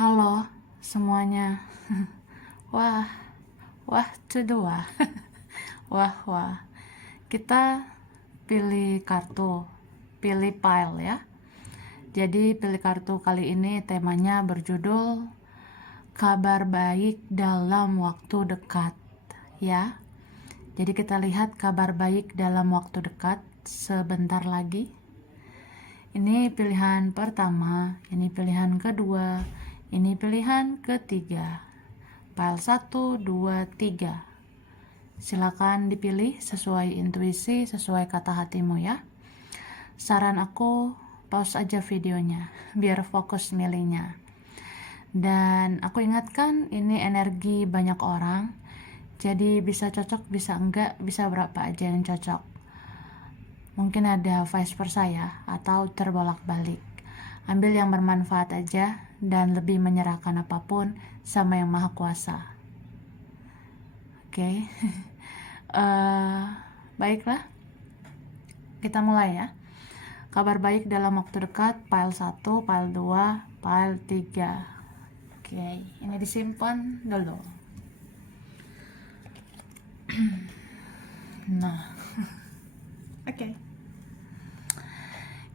Halo semuanya. Wah, wah kedua. Wah. Kita pilih kartu, pilih pile ya. Jadi pilih kartu kali ini temanya berjudul kabar baik dalam waktu dekat ya. Jadi kita lihat kabar baik dalam waktu dekat sebentar lagi. Ini pilihan pertama, ini pilihan kedua, ini pilihan ketiga. File 1, 2, 3. Silakan dipilih sesuai intuisi, sesuai kata hatimu ya. Saran aku, pause aja videonya biar fokus milihnya. Dan aku ingatkan ini energi banyak orang. Jadi bisa cocok, bisa enggak, bisa berapa aja yang cocok. Mungkin ada vice versa ya, atau terbolak-balik. Ambil yang bermanfaat aja dan lebih menyerahkan apapun sama yang maha kuasa. Oke. Baiklah, kita mulai ya. Kabar baik dalam waktu dekat, file 1, file 2, file 3. Oke, ini disimpan dulu. Nah, oke.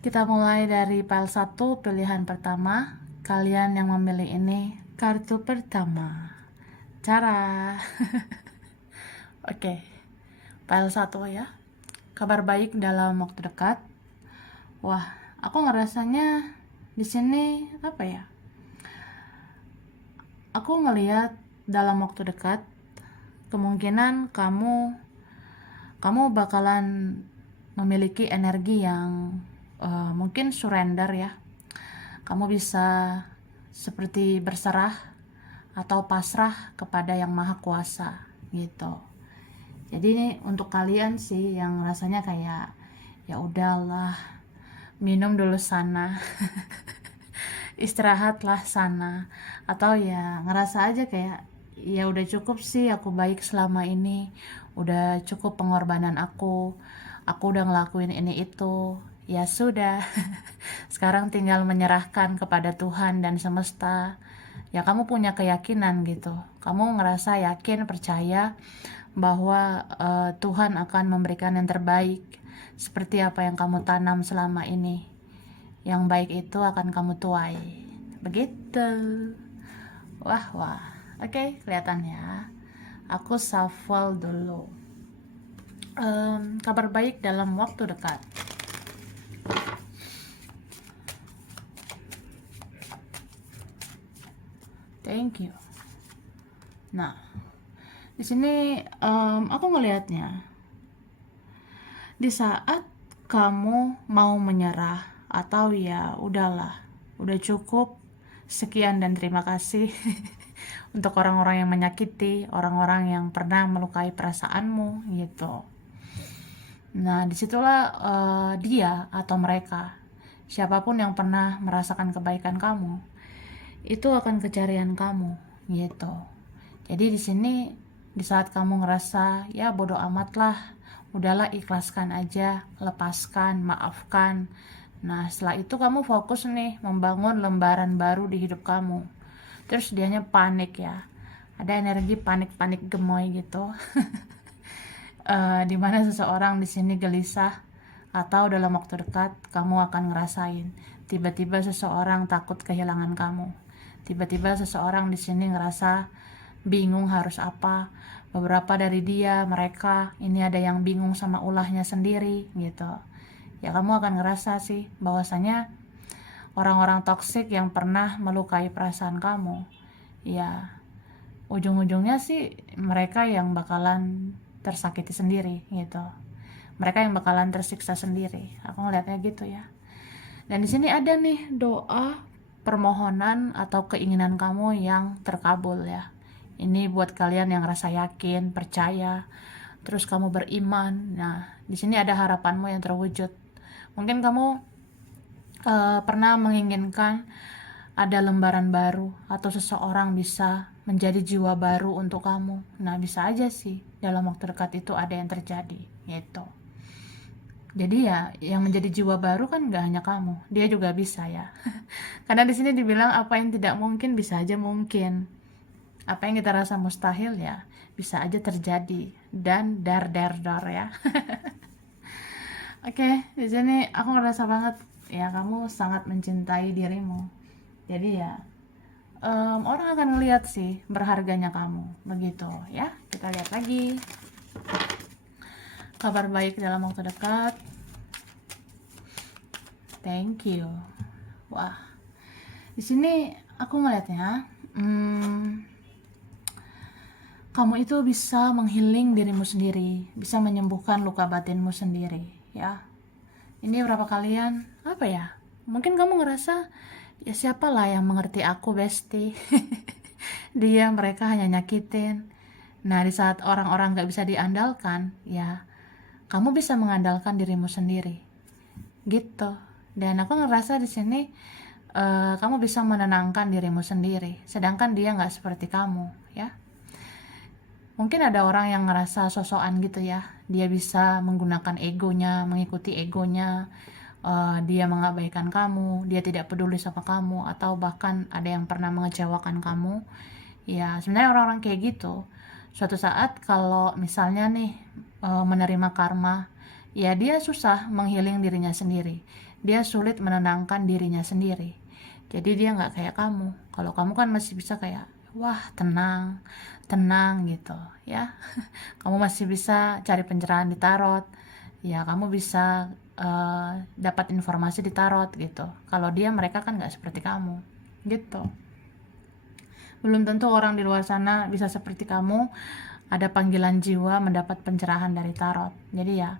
Kita mulai dari file 1, pilihan pertama. Kalian yang memilih ini, kartu pertama. Cara. Oke. File 1 ya. Kabar baik dalam waktu dekat. Wah, aku ngerasanya di sini apa ya? Aku ngelihat dalam waktu dekat kemungkinan kamu bakalan memiliki energi yang mungkin surrender ya. Kamu bisa seperti berserah atau pasrah kepada yang maha kuasa gitu. Jadi ini untuk kalian sih yang rasanya kayak ya udahlah, minum dulu sana. Istirahatlah sana, atau ya ngerasa aja kayak ya udah cukup sih aku baik selama ini, udah cukup pengorbanan aku udah ngelakuin ini itu, ya sudah. Sekarang tinggal menyerahkan kepada Tuhan dan semesta. Ya kamu punya keyakinan gitu, kamu ngerasa yakin, percaya bahwa Tuhan akan memberikan yang terbaik seperti apa yang kamu tanam selama ini. Yang baik itu akan kamu tuai. Begitu. Wah. Oke, kelihatan ya. Aku shuffle dulu. Kabar baik dalam waktu dekat. Thank you. Nah, di sini aku ngelihatnya di saat kamu mau menyerah atau ya udahlah, udah cukup, sekian dan terima kasih untuk orang-orang yang menyakiti, orang-orang yang pernah melukai perasaanmu gitu. Nah, disitulah dia atau mereka, siapapun yang pernah merasakan kebaikan kamu, itu akan kecarian kamu gitu. Jadi di sini di saat kamu ngerasa ya bodoh amat lah, udahlah ikhlaskan aja, lepaskan, maafkan. Nah setelah itu kamu fokus nih membangun lembaran baru di hidup kamu. Terus dianya panik ya, ada energi panik gemoy gitu. Dimana seseorang di sini gelisah, atau dalam waktu dekat kamu akan ngerasain tiba-tiba seseorang takut kehilangan kamu. Tiba-tiba seseorang di sini ngerasa bingung harus apa. Beberapa dari mereka ini ada yang bingung sama ulahnya sendiri gitu. Ya kamu akan ngerasa sih bahwasanya orang-orang toksik yang pernah melukai perasaan kamu, ya ujung-ujungnya sih mereka yang bakalan tersakiti sendiri gitu. Mereka yang bakalan tersiksa sendiri. Aku ngeliatnya gitu ya. Dan di sini ada nih doa, permohonan atau keinginan kamu yang terkabul ya. Ini buat kalian yang rasa yakin, percaya, terus kamu beriman. Nah, di sini ada harapanmu yang terwujud. Mungkin kamu pernah menginginkan ada lembaran baru atau seseorang bisa menjadi jiwa baru untuk kamu. Nah, bisa aja sih dalam waktu dekat itu ada yang terjadi gitu. Jadi ya, yang menjadi jiwa baru kan nggak hanya kamu, dia juga bisa ya. Karena di sini dibilang apa yang tidak mungkin bisa aja mungkin. Apa yang kita rasa mustahil ya bisa aja terjadi dan dar ya. Oke, di sini aku ngerasa banget ya kamu sangat mencintai dirimu. Jadi ya orang akan ngeliat sih berharganya kamu begitu ya. Kita lihat lagi kabar baik dalam waktu dekat. Thank you. Wah, di sini aku ngeliatnya, kamu itu bisa menghealing dirimu sendiri, bisa menyembuhkan luka batinmu sendiri, ya. Ini berapa kalian, apa ya? Mungkin kamu ngerasa, ya siapalah yang mengerti aku, Besti. Dia, mereka hanya nyakitin. Nah, di saat orang-orang gak bisa diandalkan, ya, kamu bisa mengandalkan dirimu sendiri. Gitu. Dan aku ngerasa di sini kamu bisa menenangkan dirimu sendiri, sedangkan dia nggak seperti kamu, ya. Mungkin ada orang yang ngerasa sosokan gitu ya, dia bisa menggunakan egonya, mengikuti egonya, dia mengabaikan kamu, dia tidak peduli sama kamu, atau bahkan ada yang pernah mengecewakan kamu. Ya, sebenarnya orang-orang kayak gitu, suatu saat kalau misalnya nih menerima karma, ya dia susah menghealing dirinya sendiri, dia sulit menenangkan dirinya sendiri. Jadi dia nggak kayak kamu. Kalau kamu kan masih bisa kayak, wah tenang, tenang gitu ya. Kamu masih bisa cari pencerahan di tarot. Ya kamu bisa dapat informasi di tarot gitu. Kalau dia, mereka kan nggak seperti kamu gitu. Belum tentu orang di luar sana bisa seperti kamu, ada panggilan jiwa mendapat pencerahan dari tarot. Jadi ya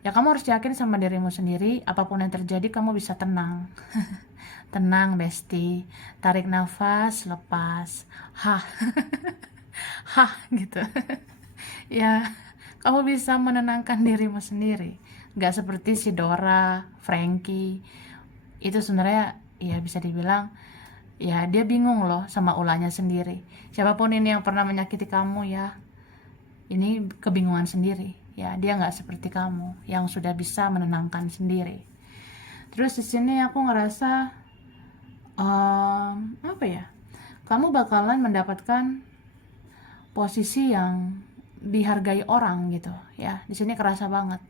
kamu harus yakin sama dirimu sendiri, apapun yang terjadi kamu bisa tenang. Tenang, Besti. Tarik nafas, lepas. Hah. Hah gitu. Ya, kamu bisa menenangkan dirimu sendiri. Gak seperti si Dora, Frankie. Itu sebenarnya ya bisa dibilang ya dia bingung loh sama ulahnya sendiri. Siapapun ini yang pernah menyakiti kamu ya, ini kebingungan sendiri. Ya, dia nggak seperti kamu yang sudah bisa menenangkan sendiri. Terus di sini aku ngerasa apa ya? Kamu bakalan mendapatkan posisi yang dihargai orang gitu ya. Di sini kerasa banget.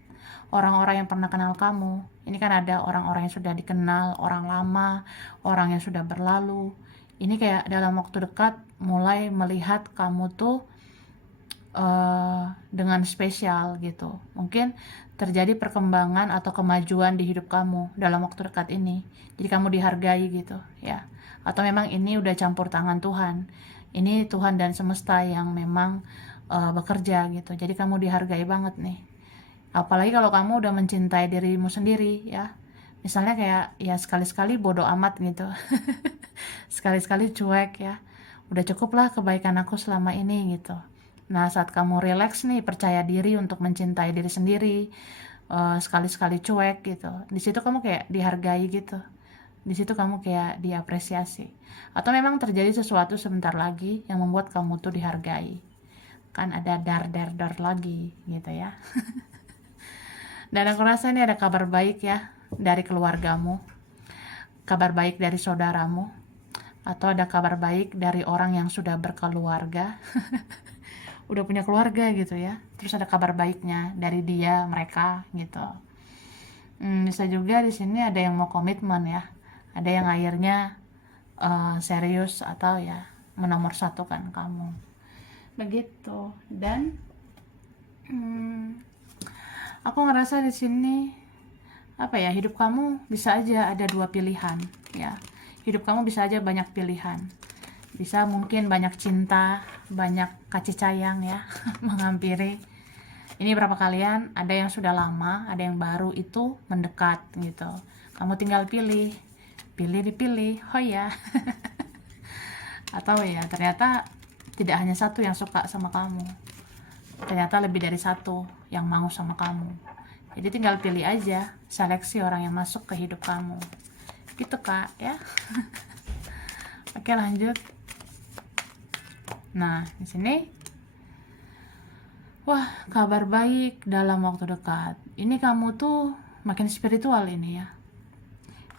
Orang-orang yang pernah kenal kamu, ini kan ada orang-orang yang sudah dikenal, orang lama, orang yang sudah berlalu. Ini kayak dalam waktu dekat mulai melihat kamu tuh dengan spesial gitu. Mungkin terjadi perkembangan atau kemajuan di hidup kamu dalam waktu dekat ini. Jadi kamu dihargai gitu ya. Atau memang ini udah campur tangan Tuhan. Ini Tuhan dan semesta yang memang bekerja gitu. Jadi kamu dihargai banget nih. Apalagi kalau kamu udah mencintai dirimu sendiri ya. Misalnya kayak ya sekali-sekali bodo amat gitu. Sekali-sekali cuek ya. Udah cukup lah kebaikan aku selama ini gitu. Nah, saat kamu relax nih, percaya diri untuk mencintai diri sendiri, sekali-sekali cuek gitu. Di situ kamu kayak dihargai gitu. Di situ kamu kayak diapresiasi. Atau memang terjadi sesuatu sebentar lagi yang membuat kamu tuh dihargai. Kan ada dar lagi gitu ya. Dan aku rasa ini ada kabar baik ya dari keluargamu. Kabar baik dari saudaramu. Atau ada kabar baik dari orang yang sudah berkeluarga. Udah punya keluarga gitu ya, terus ada kabar baiknya dari dia, mereka gitu. Bisa juga di sini ada yang mau komitmen ya, ada yang akhirnya serius atau ya menomorsatukan kamu begitu. Dan aku ngerasa di sini apa ya, hidup kamu bisa aja ada dua pilihan ya, hidup kamu bisa aja banyak pilihan. Bisa mungkin banyak cinta, banyak kasih sayang ya menghampiri. Ini berapa kalian, ada yang sudah lama, ada yang baru itu mendekat gitu. Kamu tinggal pilih, pilih dipilih, oh ya. Atau ya ternyata tidak hanya satu yang suka sama kamu, ternyata lebih dari satu yang mau sama kamu. Jadi tinggal pilih aja, seleksi orang yang masuk ke hidup kamu. Gitu Kak ya. Oke lanjut. Nah, di sini Wah, kabar baik dalam waktu dekat. Ini kamu tuh makin spiritual ini ya.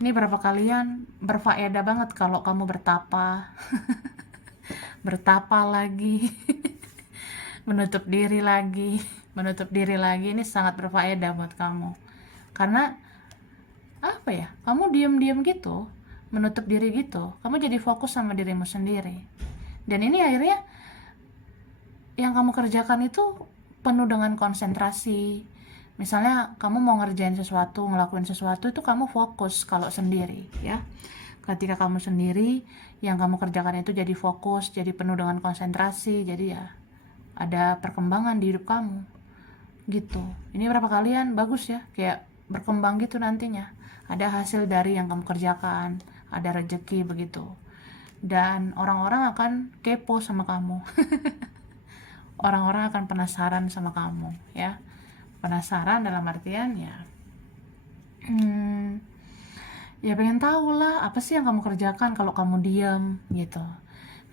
Ini berapa kalian berfaedah banget kalau kamu bertapa, bertapa lagi, menutup diri lagi, menutup diri lagi. Ini sangat berfaedah buat kamu. Karena apa ya? Kamu diam-diam gitu, menutup diri gitu. Kamu jadi fokus sama dirimu sendiri. Dan ini akhirnya yang kamu kerjakan itu penuh dengan konsentrasi. Misalnya kamu mau ngerjain sesuatu, ngelakuin sesuatu, itu kamu fokus kalau sendiri ya. Ketika kamu sendiri, yang kamu kerjakan itu jadi fokus, jadi penuh dengan konsentrasi, jadi ya ada perkembangan di hidup kamu gitu. Ini berapa kalian bagus ya, kayak berkembang gitu nantinya. Ada hasil dari yang kamu kerjakan, ada rezeki begitu. Dan orang-orang akan kepo sama kamu. Orang-orang akan penasaran sama kamu ya. Penasaran dalam artian ya ya pengen tahu lah apa sih yang kamu kerjakan kalau kamu diam gitu.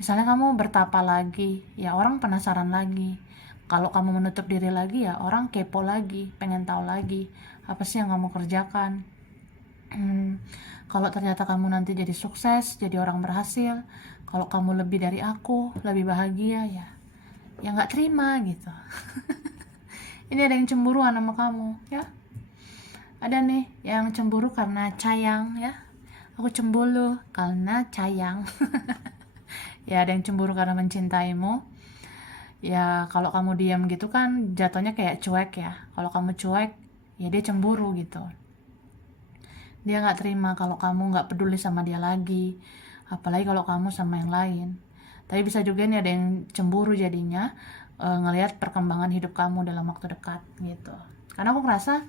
Misalnya kamu bertapa lagi, ya orang penasaran lagi. Kalau kamu menutup diri lagi, ya orang kepo lagi, pengen tahu lagi apa sih yang kamu kerjakan. Kalau ternyata kamu nanti jadi sukses, jadi orang berhasil, kalau kamu lebih dari aku, lebih bahagia, ya nggak terima gitu. Ini ada yang cemburuan sama kamu ya. Ada nih yang cemburu karena sayang ya. Aku cemburu karena sayang. Ya ada yang cemburu karena mencintaimu. Ya kalau kamu diam gitu kan jatuhnya kayak cuek ya. Kalau kamu cuek ya dia cemburu gitu. Dia nggak terima kalau kamu nggak peduli sama dia lagi. Apalagi kalau kamu sama yang lain. Tapi bisa juga nih ada yang cemburu jadinya ngelihat perkembangan hidup kamu dalam waktu dekat gitu. Karena aku ngerasa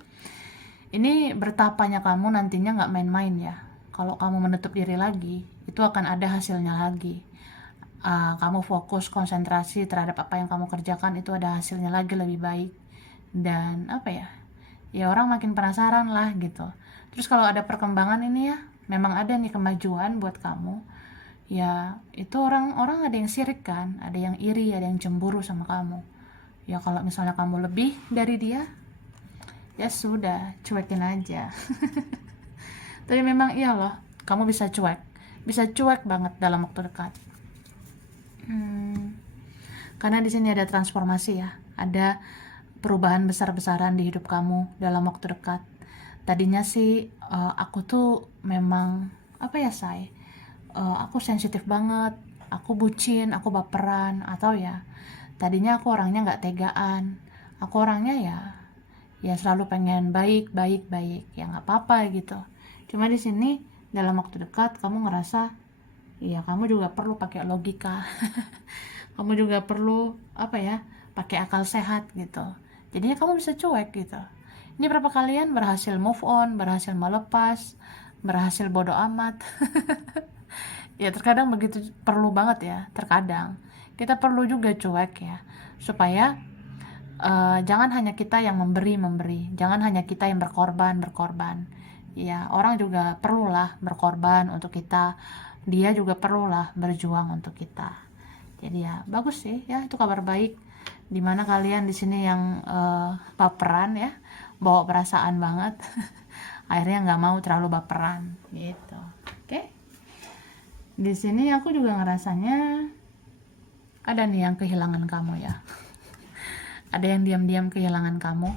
ini bertapanya kamu nantinya nggak main-main ya. Kalau kamu menutup diri lagi, itu akan ada hasilnya lagi. Kamu fokus konsentrasi terhadap apa yang kamu kerjakan, itu ada hasilnya lagi lebih baik. Dan apa ya? Ya orang makin penasaran lah gitu. Terus kalau ada perkembangan ini ya, memang ada nih kemajuan buat kamu. Ya itu orang-orang ada yang sirik kan, ada yang iri, ada yang cemburu sama kamu. Ya kalau misalnya kamu lebih dari dia, ya sudah, cuekin aja. Tapi memang iya loh, kamu bisa cuek banget dalam waktu dekat. Karena di sini ada transformasi ya, ada perubahan besar-besaran di hidup kamu dalam waktu dekat. Tadinya sih aku tuh memang apa ya aku sensitif banget, aku bucin, aku baperan, atau ya tadinya aku orangnya nggak tegaan, aku orangnya ya selalu pengen baik, ya nggak apa-apa gitu. Cuma di sini dalam waktu dekat kamu ngerasa ya kamu juga perlu pakai logika, kamu juga perlu apa ya pakai akal sehat gitu. Jadinya kamu bisa cuek gitu. Ini berapa kalian berhasil move on, berhasil melepas, berhasil bodo amat. Ya terkadang begitu perlu banget ya, terkadang kita perlu juga cuek ya, supaya jangan hanya kita yang memberi, jangan hanya kita yang berkorban. Ya orang juga perlulah berkorban untuk kita, dia juga perlulah berjuang untuk kita. Jadi ya bagus sih ya, itu kabar baik. Dimana kalian di sini yang baperan ya, bawa perasaan banget, akhirnya nggak mau terlalu baperan gitu. Oke? Di sini aku juga ngerasanya ada nih yang kehilangan kamu ya. Ada yang diam-diam kehilangan kamu.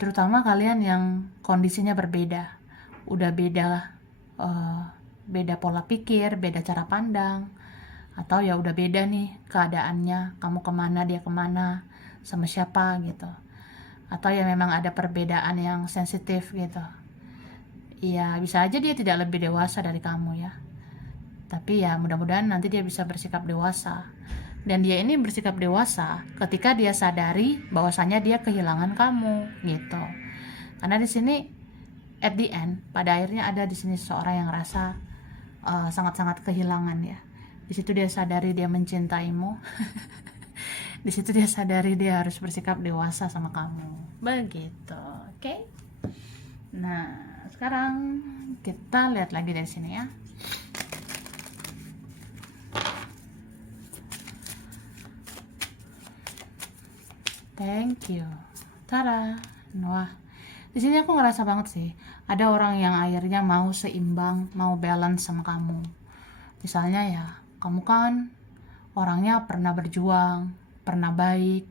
Terutama kalian yang kondisinya berbeda. Udah beda pola pikir, beda cara pandang. Atau ya udah beda nih keadaannya. Kamu kemana, dia kemana, sama siapa gitu. Atau ya memang ada perbedaan yang sensitif gitu. Ya bisa aja dia tidak lebih dewasa dari kamu ya. Tapi ya mudah-mudahan nanti dia bisa bersikap dewasa. Dan dia ini bersikap dewasa ketika dia sadari bahwasanya dia kehilangan kamu gitu. Karena di sini at the end, pada akhirnya ada di sini seseorang yang rasa sangat-sangat kehilangan ya. Di situ dia sadari dia mencintaimu. Di situ dia sadari dia harus bersikap dewasa sama kamu. Begitu, oke? Nah, sekarang kita lihat lagi dari sini ya. Thank you. Tada. Wah, di sini aku ngerasa banget sih, ada orang yang akhirnya mau seimbang, mau balance sama kamu. Misalnya ya, kamu kan orangnya pernah berjuang, pernah baik,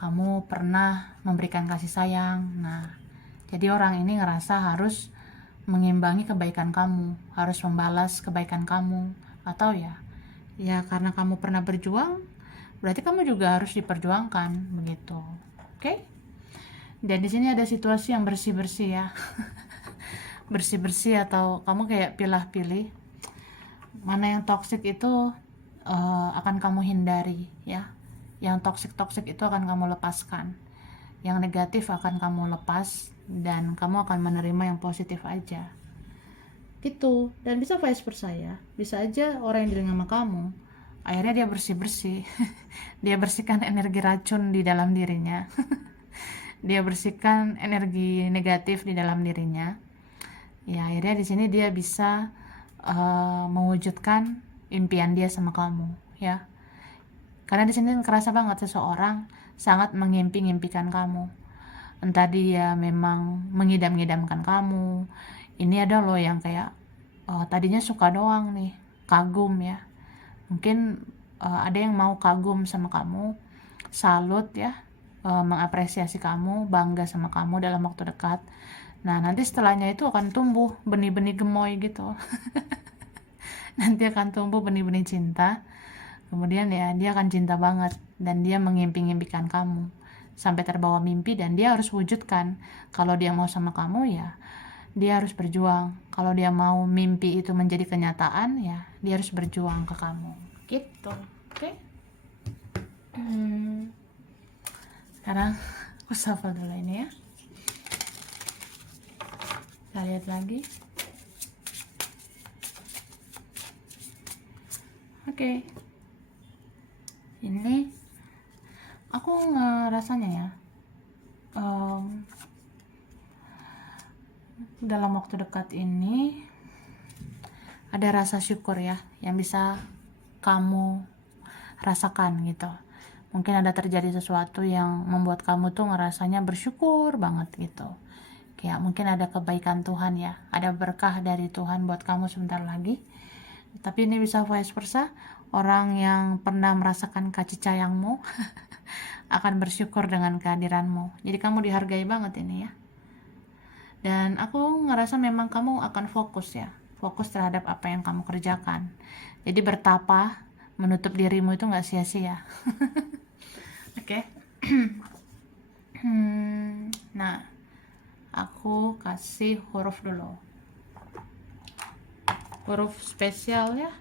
kamu pernah memberikan kasih sayang. Nah, jadi orang ini ngerasa harus mengimbangi kebaikan kamu, harus membalas kebaikan kamu, atau ya karena kamu pernah berjuang, berarti kamu juga harus diperjuangkan begitu. Oke? Dan di sini ada situasi yang bersih-bersih ya. Bersih-bersih atau kamu kayak pilih-pilih mana yang toksik itu akan kamu hindari ya. Yang toksik-toksik itu akan kamu lepaskan. Yang negatif akan kamu lepas dan kamu akan menerima yang positif aja. Gitu. Dan bisa vice versa ya. Bisa aja orang yang dealing sama kamu akhirnya dia bersih-bersih. Dia bersihkan energi racun di dalam dirinya. Dia bersihkan energi negatif di dalam dirinya. Ya, akhirnya di sini dia bisa mewujudkan impian dia sama kamu, ya. Karena di sini kerasa banget seseorang sangat mengimpi-impikan kamu. Entah dia memang mengidam-idamkan kamu. Ini ada loh yang kayak tadinya suka doang nih, kagum ya. Mungkin ada yang mau kagum sama kamu, salut ya, mengapresiasi kamu, bangga sama kamu dalam waktu dekat. Nah, nanti setelahnya itu akan tumbuh benih-benih gemoy gitu. Nanti akan tumbuh benih-benih cinta. Kemudian ya, dia akan cinta banget dan dia mengimpi-impikan kamu sampai terbawa mimpi dan dia harus wujudkan. Kalau dia mau sama kamu ya, dia harus berjuang. Kalau dia mau mimpi itu menjadi kenyataan ya, dia harus berjuang ke kamu. Gitu. Oke? Sekarang aku shuffle dulu ini ya. Kita lihat lagi. Oke. Ini aku ngerasanya ya, dalam waktu dekat ini ada rasa syukur ya yang bisa kamu rasakan gitu. Mungkin ada terjadi sesuatu yang membuat kamu tuh ngerasanya bersyukur banget gitu. Kayak mungkin ada kebaikan Tuhan ya, ada berkah dari Tuhan buat kamu sebentar lagi. Tapi ini bisa vice versa, orang yang pernah merasakan kasih sayangmu akan bersyukur dengan kehadiranmu. Jadi kamu dihargai banget ini ya. Dan aku ngerasa memang kamu akan fokus ya, fokus terhadap apa yang kamu kerjakan. Jadi bertapa, menutup dirimu itu gak sia-sia. Oke. Nah, aku kasih huruf dulu, huruf spesial ya.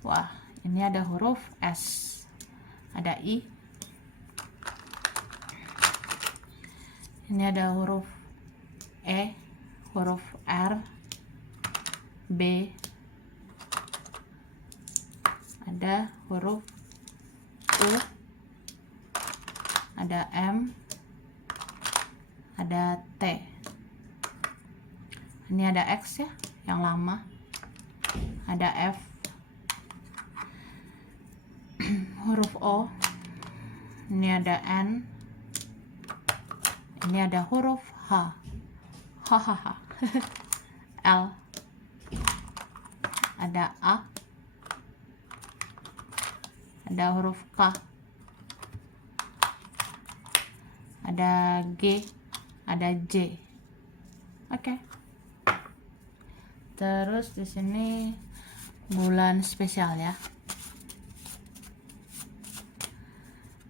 Wah, ini ada huruf S, ada I, ini ada huruf E, huruf R, B, ada huruf U, ada M, ada T. Ini ada X ya, yang lama. Ada F, huruf O. Ini ada N. Ini ada huruf H. Hahaha. L. Ada A. Ada huruf K. Ada G. Ada J. Oke. Terus di sini bulan spesial ya.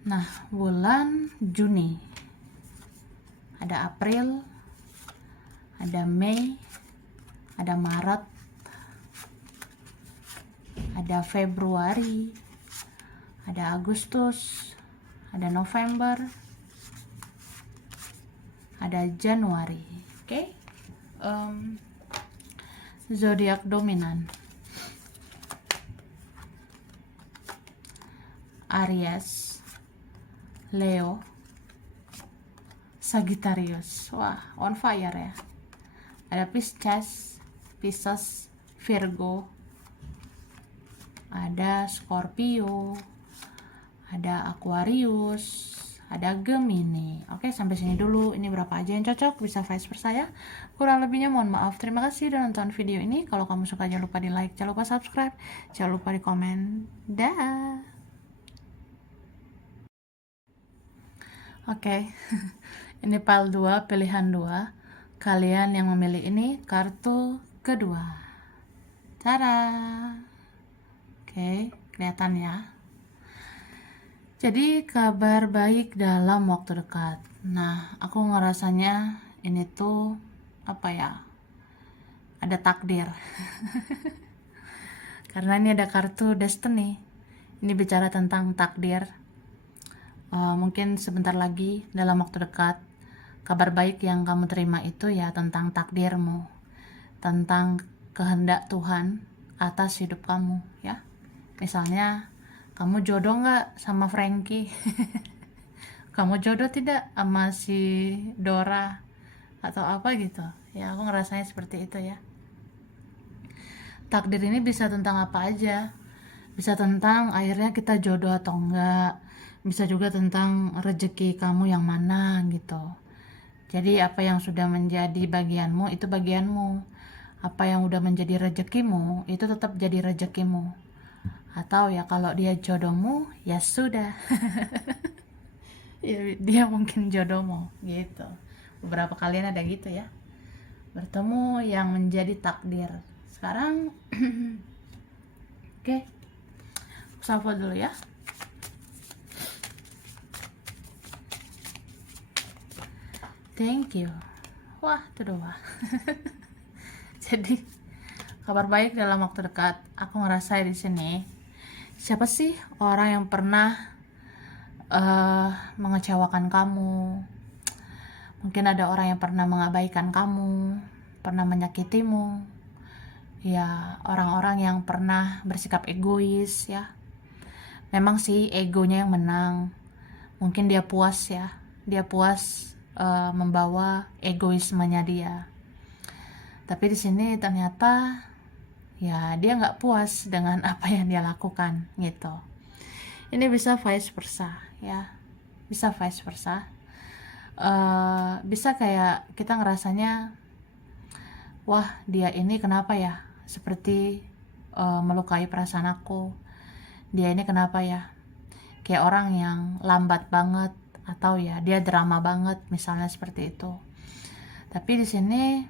Nah, bulan Juni. Ada April, ada Mei, ada Maret, ada Februari, ada Agustus, ada November, ada Januari. Oke. Zodiak dominan Aries, Leo, Sagittarius. Wah, on fire ya. Ada Pisces, Virgo, ada Scorpio, ada Aquarius, ada Gemini. Oke, sampai sini dulu. Ini berapa aja yang cocok, bisa vice versa ya. Kurang lebihnya mohon maaf. Terima kasih udah nonton video ini. Kalau kamu suka jangan lupa di like, jangan lupa subscribe, jangan lupa di komen. Dah. Oke. Ini pile 2, pilihan 2. Kalian yang memilih ini kartu kedua. Tara. Oke, kelihatan ya. Jadi kabar baik dalam waktu dekat. Nah, aku ngerasanya ini tuh apa ya? Ada takdir. Karena ini ada kartu destiny. Ini bicara tentang takdir. Mungkin sebentar lagi dalam waktu dekat kabar baik yang kamu terima itu ya tentang takdirmu, tentang kehendak Tuhan atas hidup kamu ya. Misalnya kamu jodoh nggak sama Frankie? Kamu jodoh tidak sama si Dora atau apa gitu ya. Aku ngerasanya seperti itu ya. Takdir ini bisa tentang apa aja, bisa tentang akhirnya kita jodoh atau enggak, bisa juga tentang rezeki kamu yang mana gitu. Jadi apa yang sudah menjadi bagianmu itu bagianmu, apa yang udah menjadi rezekimu itu tetap jadi rezekimu. Atau ya kalau dia jodohmu ya sudah. Ya, dia mungkin jodohmu gitu. Beberapa kalian ada gitu ya, bertemu yang menjadi takdir. Sekarang oke, shuffle dulu ya. Thank you. Wah, itu doa. Jadi kabar baik dalam waktu dekat. Aku ngerasa di sini. Siapa sih orang yang pernah mengecewakan kamu? Mungkin ada orang yang pernah mengabaikan kamu, pernah menyakitimu. Ya, orang-orang yang pernah bersikap egois ya. Memang sih egonya yang menang. Mungkin dia puas ya. Dia puas membawa egoismenya dia. Tapi di sini ternyata ya dia nggak puas dengan apa yang dia lakukan gitu. Ini bisa vice versa ya, bisa vice versa. Bisa kayak kita ngerasanya, wah dia ini kenapa ya seperti melukai perasaan aku. Dia ini kenapa ya kayak orang yang lambat banget, atau ya dia drama banget misalnya seperti itu. Tapi di sini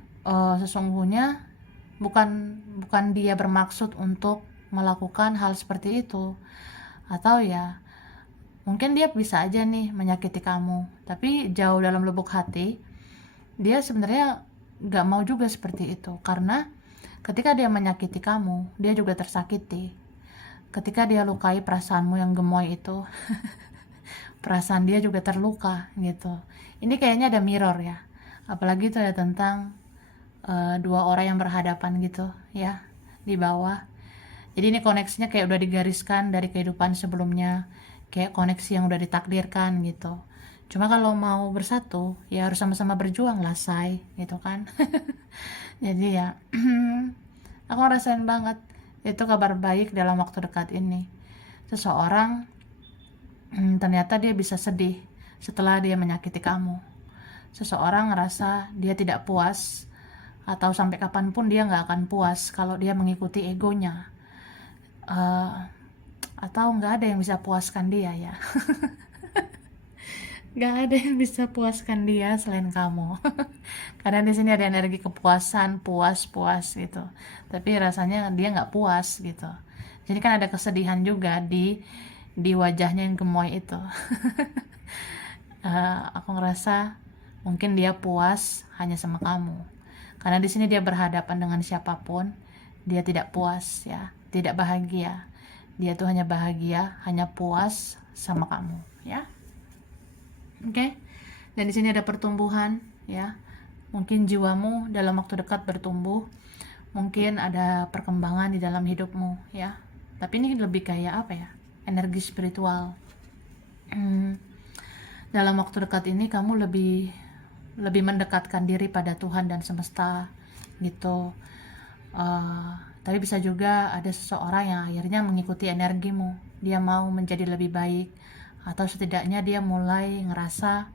sesungguhnya bukan dia bermaksud untuk melakukan hal seperti itu, atau ya mungkin dia bisa aja nih menyakiti kamu, tapi jauh dalam lubuk hati dia sebenarnya nggak mau juga seperti itu. Karena ketika dia menyakiti kamu, dia juga tersakiti. Ketika dia lukai perasaanmu yang gemoy itu, perasaan dia juga terluka gitu. Ini kayaknya ada mirror ya, apalagi itu ada tentang dua orang yang berhadapan gitu ya di bawah. Jadi ini koneksinya kayak udah digariskan dari kehidupan sebelumnya, kayak koneksi yang udah ditakdirkan gitu. Cuma kalau mau bersatu ya harus sama-sama berjuang lah say gitu kan. Jadi ya aku ngerasain banget itu kabar baik dalam waktu dekat ini. Seseorang ternyata dia bisa sedih setelah dia menyakiti kamu. Seseorang ngerasa dia tidak puas, atau sampai kapanpun dia nggak akan puas kalau dia mengikuti egonya. Atau nggak ada yang bisa puaskan dia ya. Nggak ada yang bisa puaskan dia selain kamu. Karena di sini ada energi kepuasan, puas gitu. Tapi rasanya dia nggak puas gitu. Jadi kan ada kesedihan juga di wajahnya yang gemoy itu. Aku ngerasa mungkin dia puas hanya sama kamu. Karena di sini dia berhadapan dengan siapapun, dia tidak puas ya, tidak bahagia. Dia tuh hanya bahagia, hanya puas sama kamu ya. Oke. Dan di sini ada pertumbuhan ya. Mungkin jiwamu dalam waktu dekat bertumbuh. Mungkin ada perkembangan di dalam hidupmu ya. Tapi ini lebih kayak apa ya? Energi spiritual. Dalam waktu dekat ini kamu lebih mendekatkan diri pada Tuhan dan semesta gitu. Tapi bisa juga ada seseorang yang akhirnya mengikuti energimu. Dia mau menjadi lebih baik, atau setidaknya dia mulai ngerasa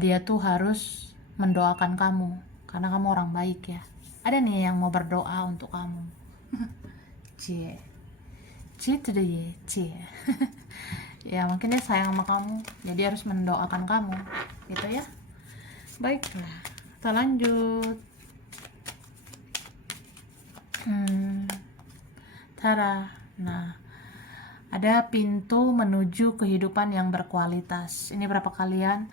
dia tuh harus mendoakan kamu karena kamu orang baik ya. Ada nih yang mau berdoa untuk kamu. Cie, cie to the ye, cie. Ya mungkin dia sayang sama kamu, jadi harus mendoakan kamu, gitu ya. Baiklah, kita lanjut. Tara, nah ada pintu menuju kehidupan yang berkualitas. Ini berapa kalian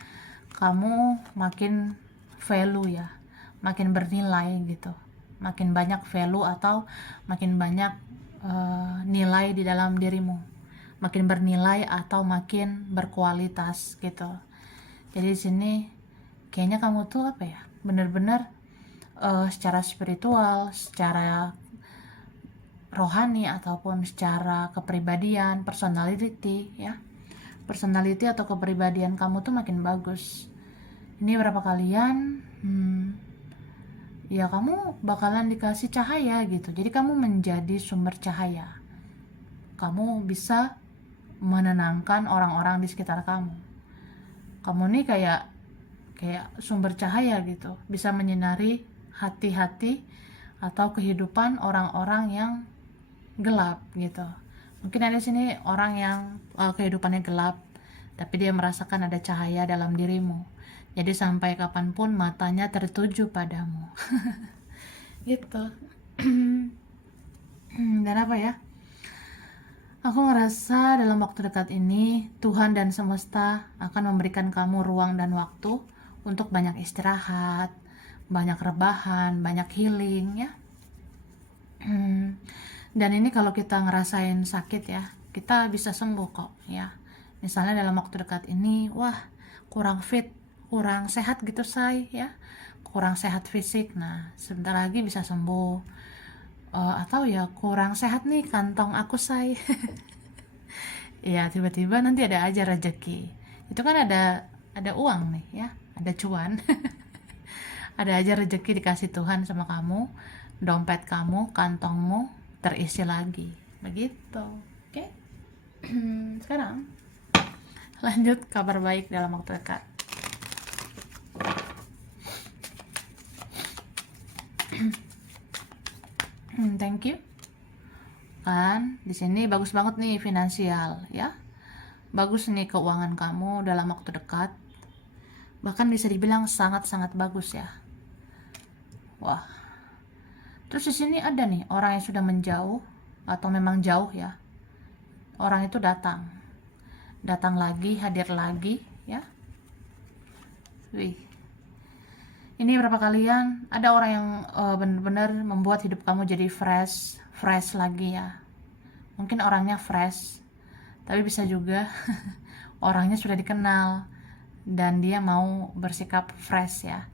kamu makin value ya, makin bernilai gitu, makin banyak value atau makin banyak nilai di dalam dirimu, makin bernilai atau makin berkualitas gitu. Jadi di sini kayaknya kamu tuh apa ya, bener-bener secara spiritual, secara rohani ataupun secara kepribadian, personality ya, personality atau kepribadian kamu tuh makin bagus. Ini berapa kalian ya kamu bakalan dikasih cahaya gitu, jadi kamu menjadi sumber cahaya, kamu bisa menenangkan orang-orang di sekitar kamu. Kamu nih kayak sumber cahaya gitu, bisa menyinari hati-hati atau kehidupan orang-orang yang gelap gitu. Mungkin ada sini orang yang kehidupannya gelap, tapi dia merasakan ada cahaya dalam dirimu. Jadi sampai kapanpun matanya tertuju padamu. Gitu. Dan apa ya? Aku ngerasa dalam waktu dekat ini Tuhan dan semesta akan memberikan kamu ruang dan waktu untuk banyak istirahat, banyak rebahan, banyak healing ya. Dan ini kalau kita ngerasain sakit ya, kita bisa sembuh kok ya. Misalnya dalam waktu dekat ini, wah kurang fit, kurang sehat gitu say ya, kurang sehat fisik, nah sebentar lagi bisa sembuh. Atau ya kurang sehat nih kantong aku say. Ya tiba-tiba nanti ada aja rezeki. Itu kan ada uang nih ya, ada cuan. Ada aja rezeki dikasih Tuhan sama kamu, dompet kamu, kantongmu terisi lagi, begitu. Oke. Sekarang lanjut kabar baik dalam waktu dekat. Thank you. Kan di sini bagus banget nih finansial ya, bagus nih keuangan kamu dalam waktu dekat, bahkan bisa dibilang sangat-sangat bagus ya. Wah, terus di sini ada nih orang yang sudah menjauh atau memang jauh ya, orang itu datang lagi, hadir lagi ya. Wih, ini berapa kalian ada orang yang benar-benar membuat hidup kamu jadi fresh lagi ya. Mungkin orangnya fresh, tapi bisa juga orangnya sudah dikenal dan dia mau bersikap fresh ya,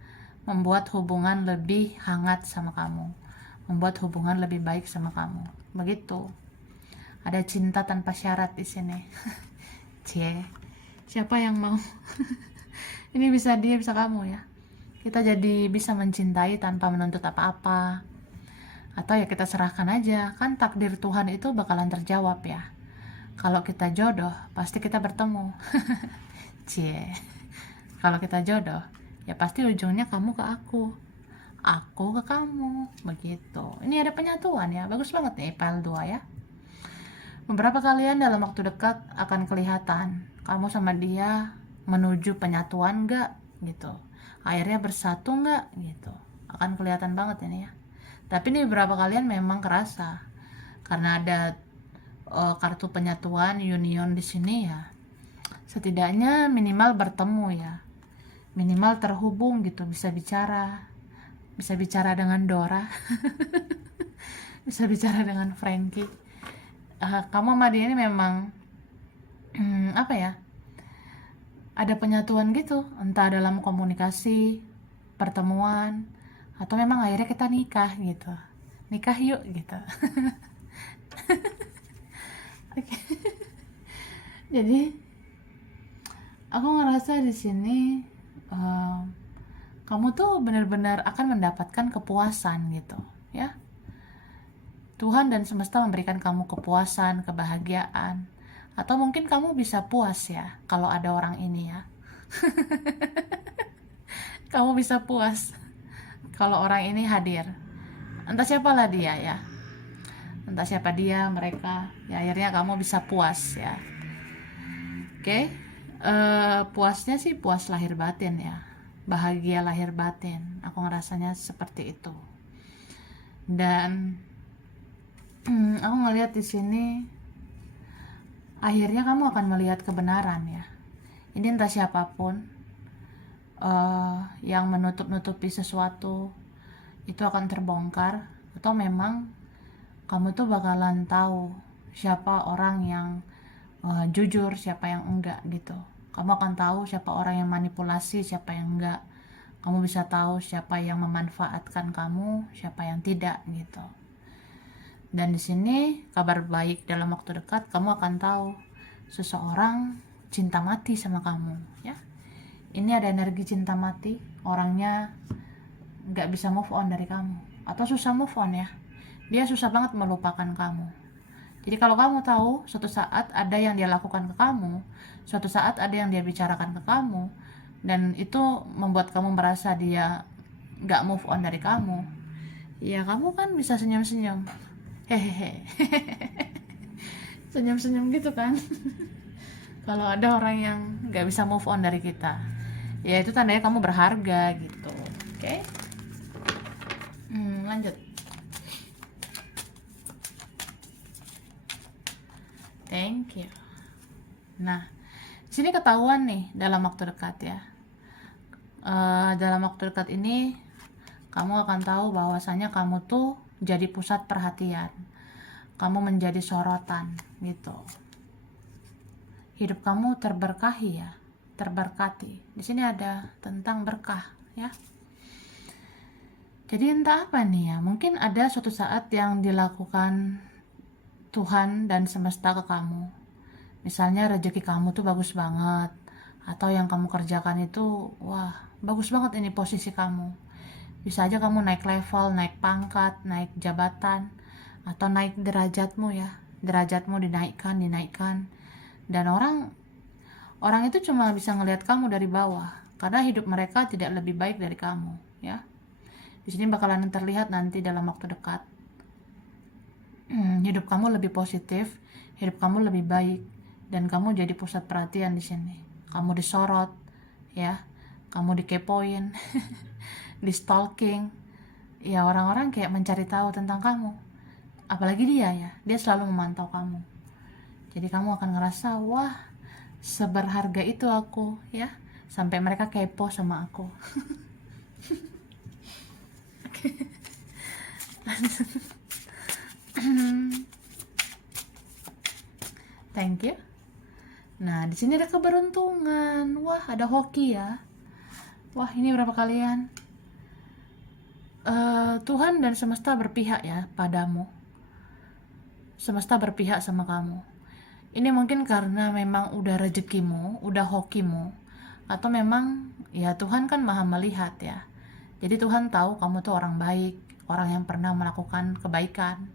membuat hubungan lebih hangat sama kamu, membuat hubungan lebih baik sama kamu, begitu. Ada cinta tanpa syarat di sini. Cie, siapa yang mau? Ini bisa dia, bisa kamu ya. Kita jadi bisa mencintai tanpa menuntut apa-apa, atau ya kita serahkan aja, kan takdir Tuhan itu bakalan terjawab ya. Kalau kita jodoh pasti kita bertemu. Cie, kalau kita jodoh ya pasti ujungnya kamu ke aku ke kamu, begitu. Ini ada penyatuan ya, bagus banget nih pile 2 ya. Beberapa kalian dalam waktu dekat akan kelihatan kamu sama dia menuju penyatuan gak gitu, akhirnya bersatu gak gitu, akan kelihatan banget ini ya. Tapi nih beberapa kalian memang kerasa karena ada kartu penyatuan union di sini ya, setidaknya minimal bertemu ya, minimal terhubung gitu, bisa bicara dengan Dora. Bisa bicara dengan Frankie. Kamu sama dia ini memang apa ya, ada penyatuan gitu, entah dalam komunikasi, pertemuan, atau memang akhirnya kita nikah gitu, nikah yuk gitu. Okay. Jadi aku ngerasa di sini kamu tuh benar-benar akan mendapatkan kepuasan gitu ya. Tuhan dan semesta memberikan kamu kepuasan, kebahagiaan, atau mungkin kamu bisa puas ya kalau ada orang ini ya. Kamu bisa puas kalau orang ini hadir. Entah siapalah dia ya. Entah siapa dia, mereka, ya akhirnya kamu bisa puas ya. Oke. Puasnya sih puas lahir batin ya. Bahagia lahir batin. Aku ngerasanya seperti itu. Dan aku ngelihat di sini akhirnya kamu akan melihat kebenaran ya. Ini entah siapapun yang menutup-nutupi sesuatu itu akan terbongkar, atau memang kamu tuh bakalan tahu siapa orang yang jujur, siapa yang enggak gitu. Kamu akan tahu siapa orang yang manipulasi, siapa yang enggak. Kamu bisa tahu siapa yang memanfaatkan kamu, siapa yang tidak gitu. Dan di sini kabar baik, dalam waktu dekat kamu akan tahu seseorang cinta mati sama kamu ya. Ini ada energi cinta mati, orangnya nggak bisa move on dari kamu atau susah move on ya. Dia susah banget melupakan kamu. Jadi kalau kamu tahu suatu saat ada yang dia lakukan ke kamu, suatu saat ada yang dia bicarakan ke kamu, dan itu membuat kamu merasa dia nggak move on dari kamu, ya kamu kan bisa senyum-senyum, hehehe, senyum-senyum gitu kan. Kalau ada orang yang nggak bisa move on dari kita, ya itu tandanya kamu berharga gitu. Oke? Lanjut. Thank you. Nah, sini ketahuan nih dalam waktu dekat ya. Dalam waktu dekat ini kamu akan tahu bahwasanya kamu tuh jadi pusat perhatian. Kamu menjadi sorotan gitu. Hidup kamu terberkahi ya, terberkati. Di sini ada tentang berkah ya. Jadi entah apa nih ya, mungkin ada suatu saat yang dilakukan Tuhan dan semesta ke kamu. Misalnya rezeki kamu tuh bagus banget, atau yang kamu kerjakan itu wah bagus banget ini posisi kamu. Bisa aja kamu naik level, naik pangkat, naik jabatan, atau naik derajatmu ya. Derajatmu dinaikkan. Dan orang itu cuma bisa ngelihat kamu dari bawah karena hidup mereka tidak lebih baik dari kamu ya. Di sini bakalan terlihat nanti dalam waktu dekat. Hidup kamu lebih positif, hidup kamu lebih baik, dan kamu jadi pusat perhatian di sini. Kamu disorot ya, kamu dikepoin, di stalking. Ya orang-orang kayak mencari tahu tentang kamu. Apalagi dia ya, dia selalu memantau kamu. Jadi kamu akan ngerasa, wah, seberharga itu aku ya, sampai mereka kepo sama aku. Thank you. Nah, di sini ada keberuntungan. Wah, ada hoki ya. Wah, ini berapa kalian? Tuhan dan semesta berpihak ya padamu. Semesta berpihak sama kamu. Ini mungkin karena memang udah rezekimu, udah hokimu, atau memang ya Tuhan kan maha melihat ya. Jadi Tuhan tahu kamu tuh orang baik, orang yang pernah melakukan kebaikan.